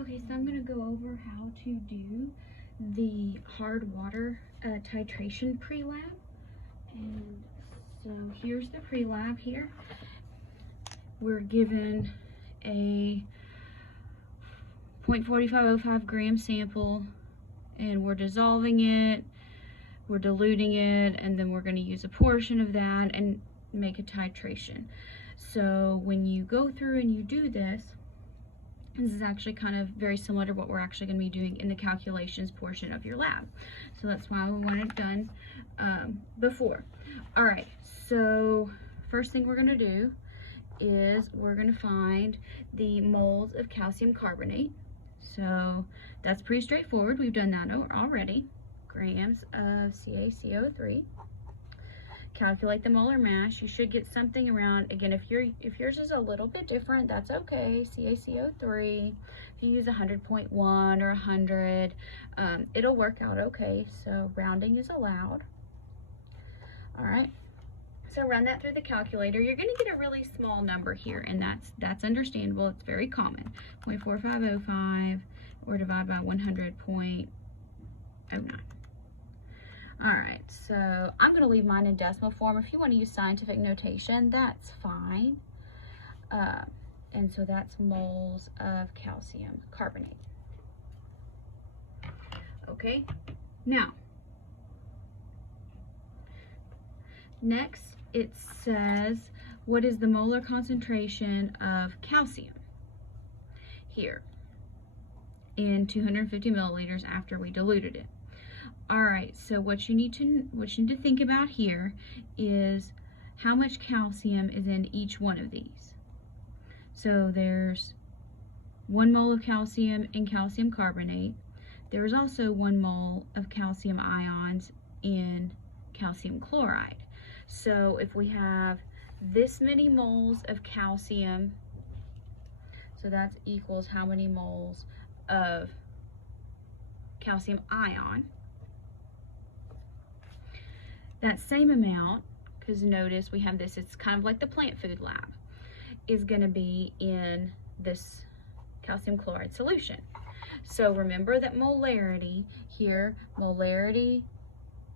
Okay, so I'm going to go over how to do the hard water titration pre-lab. And so here's the pre-lab here. We're given a 0.4505 gram sample, and we're dissolving it, we're diluting it, and then we're going to use a portion of that and make a titration. So when you go through and you do this is actually kind of very similar to what we're actually going to be doing in the calculations portion of your lab. So that's why we want it done before. All right, so first thing we're going to do is we're going to find the moles of calcium carbonate. So that's pretty straightforward. We've done that already. Grams of CaCO3. Calculate the molar mass. You should get something around, again, if yours is a little bit different, that's okay. CaCO3, if you use 100.1 or 100, it'll work out okay. So rounding is allowed. All right. So run that through the calculator. You're going to get a really small number here, and that's understandable. It's very common. 0.4505 or divide by 100.09. All right, so I'm going to leave mine in decimal form. If you want to use scientific notation, that's fine. And so that's moles of calcium carbonate. Okay, now, next it says, what is the molar concentration of calcium here in 250 milliliters after we diluted it? All right, so what you need to think about here is how much calcium is in each one of these. So there's 1 mole of calcium in calcium carbonate. There is also 1 mole of calcium ions in calcium chloride. So if we have this many moles of calcium, so that equals how many moles of calcium ion. That same amount, because notice we have this, it's kind of like the plant food lab, is going to be in this calcium chloride solution. So remember that molarity here, molarity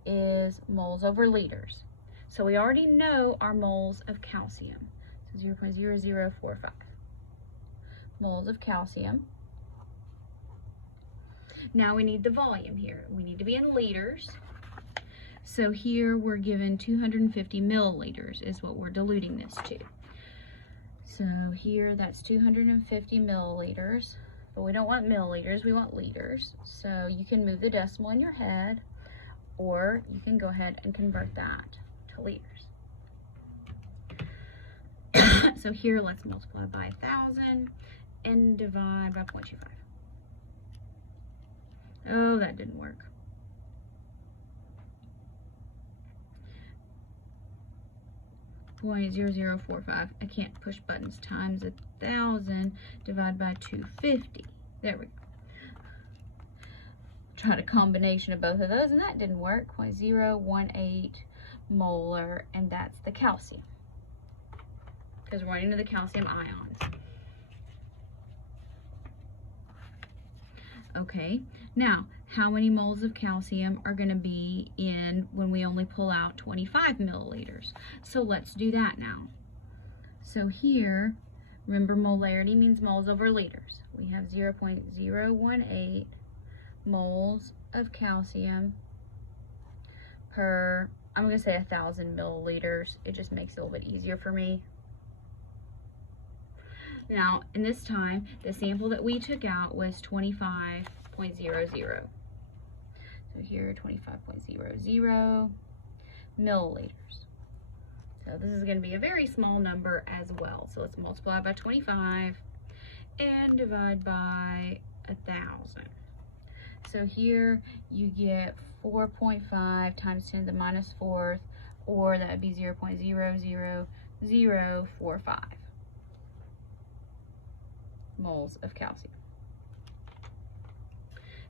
is moles over liters. So we already know our moles of calcium. So 0.0045 moles of calcium. Now we need the volume here. We need to be in liters. So here we're given 250 milliliters is what we're diluting this to. So here that's 250 milliliters, but we don't want milliliters, we want liters. So you can move the decimal in your head, or you can go ahead and convert that to liters. So here let's multiply by 1,000 and divide by 0.25. Oh, that didn't work. 0.0045. I can't push buttons. Times 1,000 divided by 250. There we go. Tried a combination of both of those, and that didn't work. 0.018 molar, and that's the calcium, because we're running into the calcium ions. Okay, now how many moles of calcium are going to be in when we only pull out 25 milliliters? So let's do that now. So here, remember molarity means moles over liters. We have 0.018 moles of calcium per, I'm going to say 1,000 milliliters. It just makes it a little bit easier for me. Now, in this time, the sample that we took out was 25.00. So here, 25.00 milliliters. So this is going to be a very small number as well. So let's multiply by 25 and divide by 1,000. So here you get 4.5 times 10 to the minus 4th, or that would be 0.00045 moles of calcium.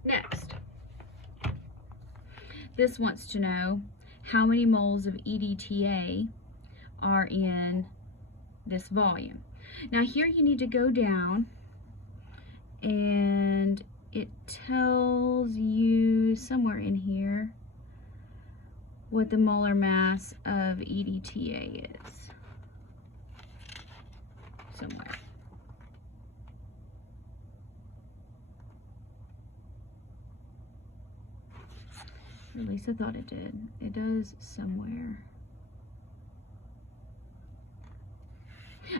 Next, this wants to know how many moles of EDTA are in this volume. Now here you need to go down and it tells you somewhere in here what the molar mass of EDTA is. Somewhere. At least I thought it did. It does somewhere.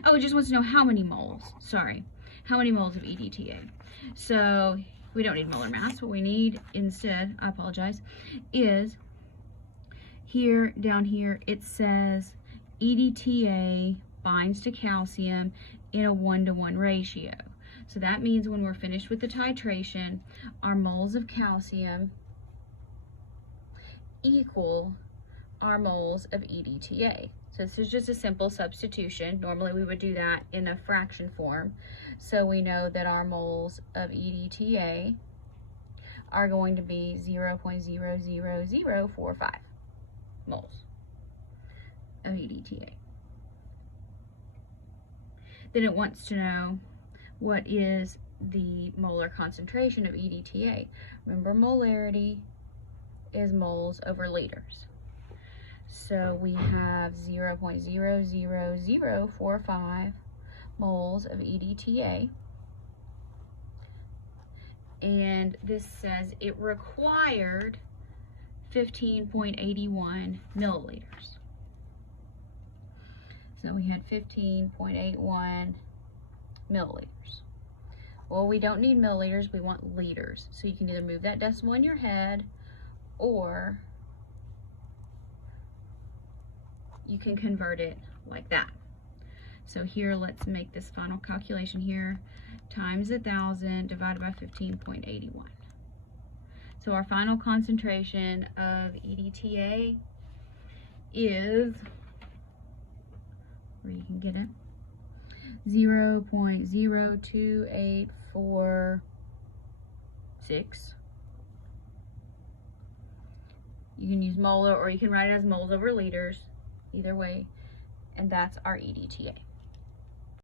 Oh, it just wants to know how many moles. Sorry. How many moles of EDTA. So we don't need molar mass. What we need instead, I apologize, is here, down here, it says EDTA binds to calcium in a 1-to-1 ratio. So that means when we're finished with the titration, our moles of calcium equal our moles of EDTA. So this is just a simple substitution. Normally we would do that in a fraction form. So we know that our moles of EDTA are going to be 0.00045 moles of EDTA. Then it wants to know what is the molar concentration of EDTA. Remember, molarity is moles over liters. So we have 0.00045 moles of EDTA. And this says it required 15.81 milliliters. So we had 15.81 milliliters. Well, we don't need milliliters, we want liters. So you can either move that decimal in your head, or you can convert it like that. So here, let's make this final calculation here. Times 1,000 divided by 15.81. So our final concentration of EDTA is, where you can get it, 0.02846. You can use molar, or you can write it as moles over liters, either way, and that's our EDTA.